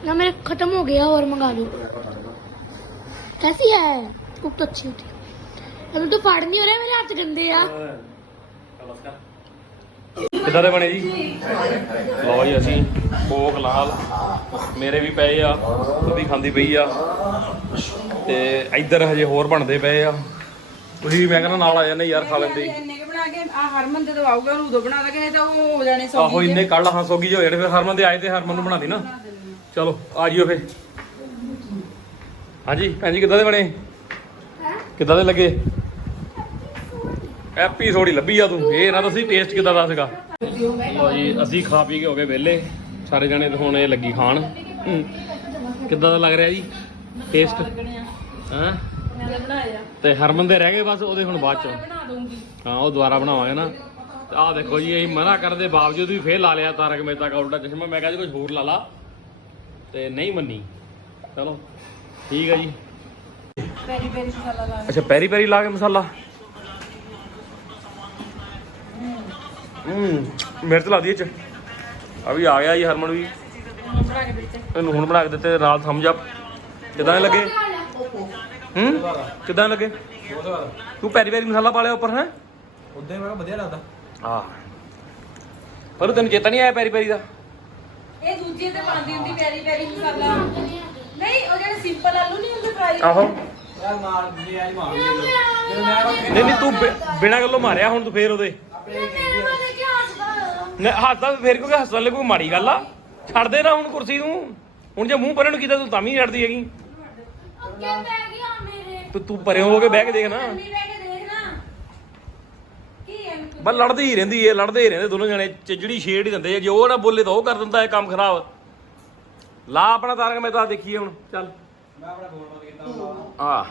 G: ना मेरे खत्म हो गया और मंगा लो कैसी है कुक तो अच्छी होती अभी तो फाड़ नहीं हो रहा है मेरे हाथ गंदे यार
C: ਕਿੱਦਾਂ ਦੇ ਬਣੇ ਜੀ ਲਓ ਜੀ ਅਸੀਂ ਕੋਕ ਲਾਲ ਮੇਰੇ ਵੀ ਪਏ ਆ ਉਹ ਵੀ ਖਾਂਦੀ ਪਈ ਆ ਤੇ ਇੱਧਰ ਹਜੇ ਹੋਰ ਬਣਦੇ ਪਏ ਆ ਤੁਸੀਂ ਵੀ ਮੈਂ ਕਹਿੰਦਾ ਨਾਲ ਆ ਜਾਂਦੇ ਯਾਰ ਖਾ ਲੈਂਦੇ
A: ਇੰਨੇ ਕੇ ਬਣਾ ਕੇ ਆ ਹਰਮਨ ਜਦੋਂ ਆਊਗਾ ਉਹਨੂੰ ਉਦੋਂ ਬਣਾ ਲਾਂਗੇ ਨਹੀਂ ਤਾਂ ਉਹ ਹੋ ਜਾਣੇ ਸੌ
C: ਆਹੋ ਇੰਨੇ ਕੱਲ ਹਾਂ ਸੋਗੀ ਹੋ ਜਾਣੇ ਫਿਰ ਹਰਮਨ ਦੇ ਆਏ ਤੇ ਹਰਮਨ ਨੂੰ ਬਣਾ ਦੀ ਨਾ। ਚਲੋ ਆ ਜਿਓ ਫੇ ਹਾਂਜੀ ਭੈਣ ਜੀ ਕਿੱਦਾਂ ਦੇ ਬਣੇ? ਕਿੱਦਾਂ ਦੇ ਲੱਗੇ? ਐਪੀ ਥੋੜੀ ਲੱਭੀ ਆ ਤੂੰ ਇਹ ਨਾ ਦੱਸੀ ਟੇਸਟ ਕਿੱਦਾਂ ਦਾ ਸੀਗਾ। ਜੀ ਅਸੀਂ ਖਾ ਪੀ ਕੇ ਹੋ ਗਏ ਵਿਹਲੇ ਸਾਰੇ ਜਣੇ ਹੁਣ ਇਹ ਲੱਗੀ ਖਾਣ। ਕਿੱਦਾਂ ਦਾ ਲੱਗ ਰਿਹਾ ਜੀ? ਟੇਸਟ ਹਾਂ?
A: ਬਣਾਇਆ।
C: ਤੇ ਹਰਮਨ ਦੇ ਰਹਿ ਗਏ ਬਸ ਉਹਦੇ ਹੁਣ ਬਾਅਦ ਚ।
A: ਬਣਾ ਦੂੰਗੀ
C: ਹਾਂ ਉਹ ਦੁਬਾਰਾ ਬਣਾਵਾਂਗੇ ਨਾ। ਆਹ ਦੇਖੋ ਜੀ ਅਸੀਂ ਮਨਾ ਕਰਨ ਦੇ ਬਾਵਜੂਦ ਵੀ ਫੇਰ ਲਾ ਲਿਆ ਤਾਰਕ ਮਹਿਤਾ ਕਾ ਉਲਟਾ ਚਸ਼ਮਾ। ਮੈਂ ਕਿਹਾ ਜੀ ਕੁਝ ਹੋਰ ਲਾ ਲਾ। ਤੇ ਨਹੀਂ ਮੰਨੀ। ਚਲੋ ਠੀਕ ਹੈ ਜੀ।
A: ਪੈਰੀ ਪੈਰੀ ਮਸਾਲਾ ਲਾ
C: ਅੱਛਾ ਪੈਰੀ ਪੈਰੀ ਲਾ ਕੇ ਮਸਾਲਾ। ਹੂੰ ਮਿਰਚ ਲਾ ਦੀ ਇਹ ਚ। ਆ ਵੀ ਆ ਗਿਆ ਜੀ ਹਰਮਨ ਵੀ।
A: ਬਣਾ ਕੇ ਦਿੱਤੇ।
C: ਇਹਨੂੰ ਹੁਣ ਬਣਾ ਕੇ ਦਿੱਤੇ ਨਾਲ ਸਮਝ ਆ ਕਿਦਾਂ ਦੇ ਲੱਗੇ? ਹੂੰ? ਕਿਦਾਂ ਲੱਗੇ? ਬਹੁਤ ਵਾਰ ਤੂੰ ਪੈਰੀ ਪੈਰੀ ਮਸਾਲਾ ਪਾ ਲਿਆ ਉੱਪਰ ਹੈ?
E: ਉਦਾਂ ਮੈਂ ਵਧੀਆ ਲੱਗਦਾ।
C: ਆ ਪਰ ਤੈਨੂੰ ਚੇਤਾ ਨਹੀਂ ਆਇਆ ਪੈਰੀ ਪੈਰੀ ਦਾ?
A: ਇਹ ਦੂਜੀ ਤੇ ਪਾਉਂਦੀ ਹੁੰਦੀ ਪੈਰੀ ਪੈਰੀ ਮਸਾਲਾ। ਨਹੀਂ ਉਹ ਜਿਹੜੇ ਸਿੰਪਲ ਆਲੂ ਨਹੀਂ ਹੁੰਦੇ ਫਰਾਈ
C: ਆਹੋ।
E: ਯਾਰ ਮਾਰ ਦਿੰਦੇ ਆ ਮਾਰ ਦਿੰਦੇ ਜਦੋਂ ਮੈਂ
C: ਕੋਈ ਤੂੰ ਬਿਨਾਂ ਗੱਲੋਂ ਮਾਰਿਆ ਹੁਣ ਤੂੰ ਫੇਰ ਉਹਦੇ।
G: ਆਪਣੇ
C: ਮੇਰੇ ਹੱਸਦਾ ਫੇਰ ਕਿਉਂਕਿ ਹੱਸਣ ਲਈ ਮਾੜੀ ਗੱਲ ਆ। ਛੱਡ ਦੇ ਨਾ ਹੁਣ ਕੁਰਸੀ ਨੂੰ। ਹੁਣ ਜੇ ਮੂੰਹ ਪਰੇ ਨੂੰ ਕੀਤਾ ਤੂੰ ਤਾਂ ਵੀ ਛੱਡਦੀ ਹੈਗੀ। ਤੂੰ ਤੂੰ ਪਰੇ ਹੋ ਕੇ ਬਹਿ ਕੇ ਦੇਖ ਨਾ।
A: ਨਹੀਂ ਬਹਿ ਕੇ ਦੇਖ ਨਾ। ਕੀ ਹੈ
C: ਬਸ ਲੜਦੀ ਹੀ ਰਹਿੰਦੀ ਏ ਲੜਦੇ ਹੀ ਰਹਿੰਦੇ ਦੋਨੋਂ ਜਣੇ ਚਿਜੜੀ ਛੇੜ ਹੀ ਦਿੰਦੇ ਆ ਜੇ ਉਹ ਨਾ ਬੋਲੇ ਤਾਂ ਉਹ ਕਰ ਦਿੰਦਾ ਇਹ ਕੰਮ ਖਰਾਬ। ਲਾ ਆਪਣਾ ਤਾਰਕ ਮਹਿਤਾ ਦੇਖੀਏ ਹੁਣ ਚੱਲ।
E: ਮੈਂ ਆਪਣਾ ਫੋਨ ਬੰਦ ਕੀਤਾ
C: ਆ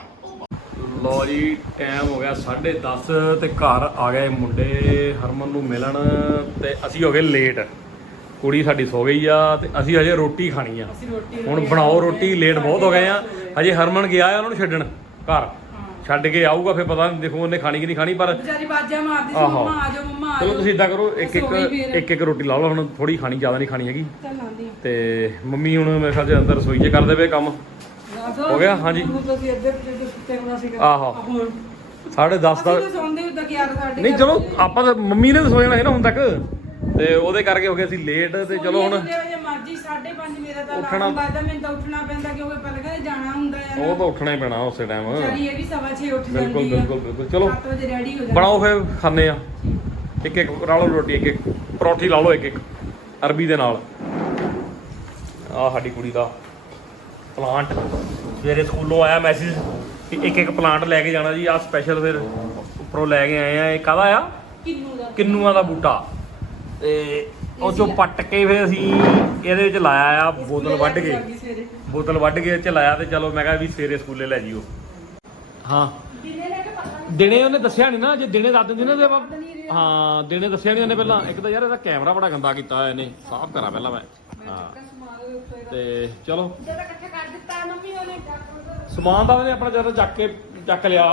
C: ਲੋ। ਜੀ ਟਾਈਮ ਹੋ ਗਿਆ 10:30 ਤੇ ਘਰ ਆ ਗਏ ਮੁੰਡੇ ਹਰਮਨ ਨੂੰ ਮਿਲਣ ਤੇ ਅਸੀਂ ਹੋ ਗਏ ਲੇਟ ਕੁੜੀ ਸਾਡੀ ਸੋ ਗਈ ਆ ਤੇ ਅਸੀਂ ਹਜੇ ਰੋਟੀ ਖਾਣੀ ਆ। ਹੁਣ ਬਣਾਓ ਰੋਟੀ ਲੇਟ ਬਹੁਤ ਹੋ ਗਏ ਆ। ਹਜੇ ਹਰਮਨ ਗਿਆ ਆ ਉਹਨਾਂ ਨੂੰ ਛੱਡਣ। ਘਰ। ਛੱਡ ਕੇ ਆਊਗਾ ਫਿਰ ਪਤਾ ਨਹੀਂ ਦੇਖੋ ਉਹਨੇ ਖਾਣੀ ਕਿ ਨਹੀਂ ਖਾਣੀ ਪਰ
A: ਵਿਚਾਰੀ ਬਾਜਾ ਮਾਰਦੀ ਸੀ
C: ਆਹੋ।
A: ਮੰਮਾ ਆ ਜਾਓ ਮੰਮਾ ਆ
C: ਚਲੋ
A: ਜਾਓ।
C: ਤੁਸੀਂ ਇਦਾਂ ਕਰੋ ਇੱਕ ਇੱਕ। ਇੱਕ ਇੱਕ ਰੋਟੀ ਲਾ ਲਓ ਹੁਣ ਥੋੜੀ ਖਾਣੀ ਜ਼ਿਆਦਾ ਨਹੀਂ ਖਾਣੀ ਹੈਗੀ।
A: ਚੱਲ ਆਂਦੀ
C: ਤੇ ਮੰਮੀ ਹੁਣ ਮੇਰੇ ਖਿਆਲ 'ਚ ਅੰਦਰ ਰਸੋਈ 'ਚ ਕਰਦੇ ਪਏ ਕੰਮ। ਹੋ ਗਿਆ? ਹਾਂਜੀ।
A: ਤੁਸੀਂ ਜਿਹੜੇ ਸੁੱਤੇ ਹੋਣਾ ਸੀਗਾ।
C: ਆਹੋ।
A: ਹੁਣ
C: 10:30 ਦਾ
A: ਅਸੀਂ ਤਾਂ ਸੌਂਦੇ ਉਦਾਂ 11 ਸਾਡੇ
C: ਨਹੀਂ ਚਲੋ ਆਪਾਂ ਤਾਂ ਮੰਮੀ ਨੇ ਤਾਂ ਸੋ ਜਾਣਾ ਸੀ ਨਾ ਹੁਣ ਤੱਕ। ਤੇ ਉਹਦੇ ਕਰਕੇ ਹੋ ਗਏ ਅਸੀਂ ਲੇਟ ਤੇ ਚਲੋ ਹੁਣ
A: ਮਰਜ਼ੀ 5:30 ਮੇਰਾ ਤਾਂ
C: ਉੱਠਣਾ-
A: ਅਲਾਰਮ ਵੱਜਦਾ ਮੈਨੂੰ ਤਾਂ ਉੱਠਣਾ ਪੈਂਦਾ ਕਿਉਂਕਿ ਪਹਿਲਾਂ ਕਹਿੰਦੇ ਜਾਣਾ ਹੁੰਦਾ ਹੈ
C: ਉਹ ਤਾਂ ਉੱਠਣਾ ਹੀ ਪੈਣਾ ਉਸੇ ਟਾਈਮ
A: ਵਿਚਾਰੀ ਇਹ ਵੀ ਸਵਾ 6 ਉੱਠ ਜਾਂਦੀ
C: ਬਿਲਕੁਲ
A: ਆ।
C: ਬਿਲਕੁਲ ਬਿਲਕੁਲ। ਚਲੋ
A: 7 ਵਜੇ ਰੈਡੀ ਹੋ ਜਾਂਦੀ।
C: ਬਣਾਓ ਫਿਰ ਖਾਣੇ ਆ। ਇੱਕ ਇੱਕ ਲਾ ਲਓ ਰੋਟੀ ਇੱਕ ਇੱਕ। ਪਰੌਠੀ ਲਾ ਲਓ ਇੱਕ ਇੱਕ। ਅਰਬੀ ਦੇ ਨਾਲ। ਆ ਸਾਡੀ ਕੁੜੀ ਦਾ ਪਲਾਂਟ ਸਵੇਰੇ ਸਕੂਲੋਂ ਆਇਆ ਮੈਸੇਜ ਕਿ ਇੱਕ ਇੱਕ ਪਲਾਂਟ ਲੈ ਕੇ ਜਾਣਾ ਜੀ ਆ ਸਪੈਸ਼ਲ ਫਿਰ ਉੱਪਰੋਂ ਲੈ ਕੇ ਆਏ ਆ। ਇਹ ਕਾਹਦਾ ਆ?
A: ਕਿੰਨੂ ਦਾ।
C: ਕਿੰਨੂਆਂ ਦਾ ਬੂਟਾ। ਤੇ ਉਹ ਚੋਂ ਪੱਟ ਕੇ ਫਿਰ ਅਸੀਂ ਇਹਦੇ ਵਿੱਚ ਲਾਇਆ ਆ, ਬੋਤਲ ਵੱਢ ਕੇ। ਬੋਤਲ ਵੱਢ ਕੇ ਇਹ ਚ ਲਾਇਆ ਤੇ ਚਲੋ ਮੈਂ ਕਿਹਾ ਵੀ ਸਵੇਰੇ ਸਕੂਲੇ ਲੈ ਜਿਓ। ਹਾਂ। ਦਿਨੇ ਉਹਨੇ ਦੱਸਿਆ ਨਹੀਂ ਨਾ, ਜੇ ਦਿਨੇ ਦੱਸ ਦਿੰਦੇ ਨਾ ਤੇ ਆਪਾਂ ਹਾਂ, ਦਿਨੇ ਦੱਸਿਆ ਨਹੀਂ ਉਹਨੇ ਪਹਿਲਾਂ। ਇੱਕ ਤਾਂ ਯਾਰ ਇਹਦਾ ਕੈਮਰਾ ਬੜਾ ਗੰਦਾ ਕੀਤਾ ਹੋਇਆ ਇਹਨੇ, ਸਾਫ਼ ਕਰਾ ਪਹਿਲਾਂ ਮੈਂ। ਹਾਂ। ਤੇ ਚਲੋ। ਸਮਾਨ ਦਾ ਉਹਨੇ ਆਪਣਾ ਜਦੋਂ ਚੱਕ ਕੇ ਚੱਕ ਲਿਆ।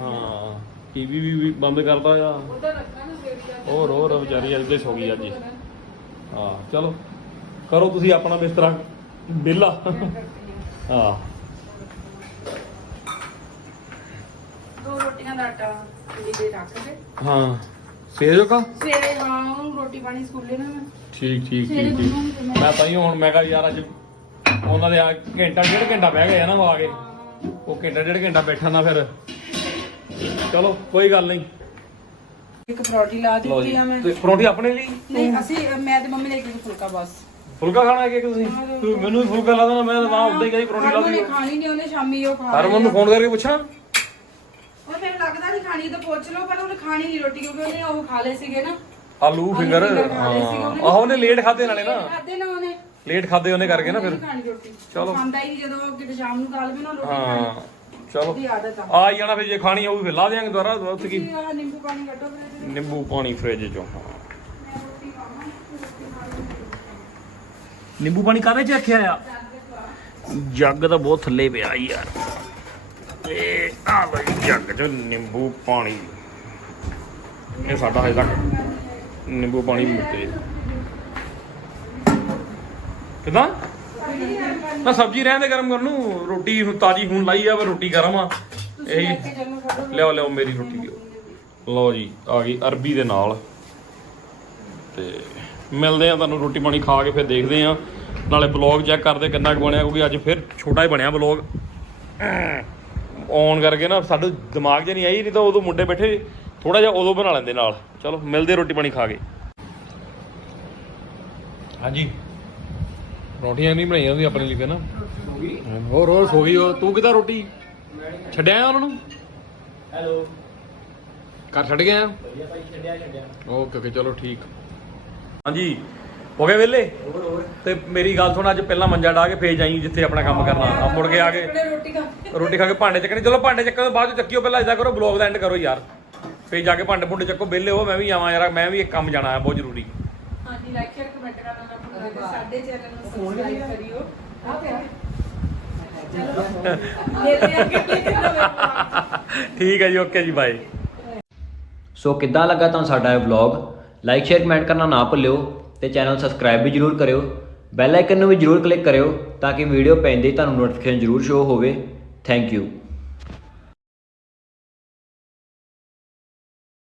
C: ਹਾਂ। ਟੀਵੀ ਵੀ ਬੰਦ ਕਰਦਾ ਆ। ਹੋਰ ਹੋਰ ਵਿਚਾਰੀ ਅੱਜ ਦੇ ਸੋ ਗਈ ਅੱਜ। ਹੀ। ਚਲੋ। ਕਰੋ ਤੁਸੀਂ ਆਪਣਾ ਬਿਸਤਰਾ। ਵਿਹਲਾ ਹਾਂ।
A: ਦੋ ਰੋਟੀਆਂ ਦਾ ਆਟਾ ਦੇ ਰੱਖ ਕੇ
C: ਹਾਂ। ਸੇਜ ਕਾ
A: ਸਵੇਰੇ ਹਾਂ ਰੋਟੀ ਪਾਣੀ ਸਕੂਲੇ ਨਾ ਮੈਂ।
C: ਠੀਕ ਠੀਕ ਠੀਕ ਠੀਕ। ਮੈਂ। ਤਾਂ ਹੀ ਹੁਣ ਮੈਂ ਕਿਹਾ ਯਾਰ ਅੱਜ ਉਹਨਾਂ ਦੇ ਆ ਘੰਟਾ ਡੇਢ ਘੰਟਾ ਬਹਿ ਗਏ ਆ ਨਾ ਉਹ ਆ ਕੇ। ਉਹ ਘੰਟਾ ਡੇਢ ਘੰਟਾ ਬੈਠਾ ਨਾ ਫਿਰ। ਚਲੋ ਕੋਈ ਗੱਲ ਨਹੀਂ।
A: ਇੱਕ ਪਰੌਂਠੀ ਲਾ
C: ਲਓ ਜੀ
A: ਦਿੱਤੀ ਆ ਮੈਂ।
C: ਤੇ ਪਰੌਂਠੀ ਆਪਣੇ ਲਈ?
A: ਨਹੀਂ ਅਸੀਂ ਮੈਂ ਤੇ ਮੰਮੀ ਇੱਕ ਇੱਕ ਫੁਲਕਾ ਬਸ।
C: ਫੁਲਕਾ ਖਾਣਾ ਹੈ ਕਿ ਤੁਸੀਂ? ਤੂੰ ਮੈਨੂੰ ਵੀ ਫੁਲਕਾ ਲਾ ਦੇਣਾ ਮੈਂ ਤਾਂ ਹੀ ਕਹੀ ਪਰੌਂਠੀ ਲਾ
A: ਹਰਮਨ ਨੇ
C: ਦੇ
A: ਖਾਣੀ ਨਹੀਂ ਉਹਨੇ ਸ਼ਾਮੀ ਉਹ ਖਾ
C: ਹਰਮਨ ਨੂੰ ਫੋਨ ਕਰਕੇ ਪੁੱਛਾਂ
A: ਉਹ ਮੈਨੂੰ ਲੱਗਦਾ ਨਹੀਂ ਖਾਣੀ ਤਾਂ ਪੁੱਛ ਲਓ ਪਰ ਉਹਨੇ ਖਾਣੀ ਨਹੀਂ ਰੋਟੀ ਕਿਉਂਕਿ ਉਹਨੇ ਉਹ ਖਾ ਲਏ ਸੀਗੇ ਨਾ।
C: ਆਲੂ ਫਿੰਗਰ ਹਾਂ। ਆਹੋ ਉਹਨੇ ਲੇਟ ਖਾਦੇ ਨਾਲੇ ਨਾ।
A: ਖਾਦੇ ਨਾ ਉਹਨੇ।
C: ਲੇਟ ਖਾਦੇ ਉਹਨੇ ਕਰਕੇ ਨਾ ਫਿਰ।
A: ਨਹੀਂ ਖਾਣੀ ਰੋਟੀ।
C: ਚਲੋ।
A: ਖਾਂਦਾ ਹੀ ਨਹੀਂ ਜਦੋਂ ਕਿਤੇ ਸ਼ਾਮ ਨੂੰ ਖਾ ਲਵੇ ਨਾ ਰੋਟੀ
C: ਹਾਂ। ਚਲੋ।
A: ਆਦਤ ਆ।
C: ਆ ਹੀ ਜਾਣਾ ਫਿਰ ਜੇ ਖਾਣੀ ਹੋਊਗੀ ਫਿਰ ਲਾ ਦਿਆਂਗੇ ਦੁਬਾਰਾ ਉੱਥੇ ਕੀ?
A: ਤੁਸੀਂ ਆਹ ਨਿੰਬੂ ਪਾਣੀ ਕੱਢੋ ਫਿਰ ਇਹਦੇ ਵਿੱਚ।
C: ਨਿੰਬੂ ਪਾਣੀ ਫ੍ਰਿਜ ਚੋਂ ਨਿੰਬੂ ਪਾਣੀ। ਕਾਹਦੇ ਚ ਰੱਖਿਆ ਆ? ਜੱਗ ਤਾਂ ਬਹੁਤ ਥੱਲੇ ਪਿਆ ਯਾਰ। ਤੇ ਆ ਬਈ ਜੱਗ ਚ ਨਿੰਬੂ ਪਾਣੀ। ਇਹ ਸਾਡਾ ਹਜੇ ਤੱਕ ਨਿੰਬੂ ਪਾਣੀ ਮੁੱਕੇ ਕਿਦਾਂ? ਨਾ ਸਬਜ਼ੀ ਰਹਿਣ ਦੇ ਗਰਮ ਕਰਨ ਨੂੰ ਰੋਟੀ ਹੁਣ ਤਾਜੀ ਹੁਣ ਲਾਈ ਆ ਪਰ ਰੋਟੀ ਗਰਮ ਆ। ਇਹੀ ਲਿਆਓ ਲਿਆਓ ਮੇਰੀ ਰੋਟੀ ਦਿਓ। ਲਓ ਜੀ ਆ ਗਈ ਅਰਬੀ ਦੇ ਨਾਲ। ਤੇ ਮਿਲਦੇ ਆ ਤੁਹਾਨੂੰ ਰੋਟੀ ਪਾਣੀ ਖਾ ਕੇ ਫਿਰ ਦੇਖਦੇ ਆ। ਨਾਲੇ ਬਲੌਗ ਚੈੱਕ ਕਰਦੇ ਕਿੰਨਾ ਕੁ ਬਣਿਆ ਕਿਉਂਕਿ ਅੱਜ ਫਿਰ ਛੋਟਾ ਹੀ ਬਣਿਆ ਬਲੌਗ ਔਨ ਕਰਕੇ ਨਾ ਸਾਡੇ ਦਿਮਾਗ 'ਚ ਨਹੀਂ ਆਈ ਨਹੀਂ ਤਾਂ ਉਦੋਂ ਮੁੰਡੇ ਬੈਠੇ ਥੋੜਾ ਜਿਹਾ ਉਦੋਂ ਬਣਾ ਲੈਂਦੇ ਨਾਲ। ਚਲੋ ਮਿਲਦੇ ਰੋਟੀ ਪਾਣੀ ਖਾ ਕੇ। ਹਾਂਜੀ। ਰੋਟੀਆਂ ਨਹੀਂ ਬਣਾਈਆਂ ਉਹਦੀ ਆਪਣੇ ਲਈ ਤੇ ਨਾ। ਹੋਰ ਹੋਰ ਸੋ ਗਈ ਉਹ ਤੂੰ ਕਿਦਾਂ ਰੋਟੀ ਛੱਡਿਆ ਉਹਨਾਂ ਨੂੰ?
E: ਹੈਲੋ।
C: ਘਰ ਛੱਡ ਗਿਆ?
E: ਵਧੀਆ ਭਾਈ ਛੱਡਿਆ ਛੱਡਿਆ।
C: ਓਕੇ ਓਕੇ ਚਲੋ ਠੀਕ। ਹਾਂਜੀ ਹੋ ਗਏ ਵਿਹਲੇ?
E: ਹੋਰ ਹੋਰ।
C: ਤੇ ਮੇਰੀ ਗੱਲ ਸੁਣ ਅੱਜ ਪਹਿਲਾਂ ਮੰਜਾ ਢਾ ਕੇ ਫੇਰ ਜਾਈ ਜਿੱਥੇ ਆਪਣਾ ਕੰਮ ਕਰਨਾ। ਆ ਮੁੜ ਕੇ ਆ ਕੇ
A: ਰੋਟੀ ਖਾ ਕੇ।
C: ਰੋਟੀ ਖਾ ਕੇ ਭਾਂਡੇ ਚੱਕਣੇ। ਚਲੋ ਭਾਂਡੇ ਚੱਕਣ ਤੋਂ ਬਾਅਦ ਚ ਚੱਕਿਓ ਪਹਿਲਾਂ ਇਦਾਂ ਕਰੋ ਬਲੌਗ ਦਾ ਐਂਡ ਕਰੋ ਯਾਰ। ਫੇਰ ਜਾ ਕੇ ਭਾਂਡੇ ਭੁੰਡੇ ਚੱਕੋ ਵਿਹਲੇ ਹੋ ਮੈਂ ਵੀ ਆਵਾਂ ਯਾਰ। ਮੈਂ ਵੀ ਇੱਕ ਕੰਮ ਜਾਣਾ ਹੈ ਬਹੁਤ ਜ਼ਰੂਰੀ
A: ਹਾਂਜੀ ਲਾਈਕ ਸ਼ੇਅਰ ਕਮੈਂਟ ਕਰਨਾ ਨਾ ਭੁੱਲਣਾ ਤੇ ਸਾਡੇ ਚੈਨਲ ਨੂੰ ਸਬਸਕ੍ਰਾਈਬ ਕਰਿਓ ਆ। ਪਿਆ ਚਲੋ ਮੇਰੇ ਅੱਗੇ
C: ਠੀਕ ਹੈ ਜੀ ਓਕੇ ਜੀ ਬਾਏ
H: ਸੋ ਕਿੱਦਾਂ ਲੱਗਾ ਤੁਹਾਨੂੰ ਸਾਡਾ ਇਹ ਵਲੌਗ ਲਾਈਕ ਸ਼ੇਅਰ ਕਮੈਂਟ ਕਰਨਾ ਨਾ ਭੁੱਲਿਓ ਤੇ ਚੈਨਲ ਸਬਸਕ੍ਰਾਈਬ ਵੀ ਜਰੂਰ ਕਰਿਓ। ਬੈਲ ਆਈਕਨ ਨੂੰ ਵੀ ਜਰੂਰ ਕਲਿੱਕ ਕਰਿਓ ਤਾਂ ਕਿ ਵੀਡੀਓ ਪੈਂਦੇ ਹੀ ਤੁਹਾਨੂੰ ਨੋਟੀਫਿਕੇਸ਼ਨ ਜਰੂਰ ਸ਼ੋ ਹੋਵੇ। Thank you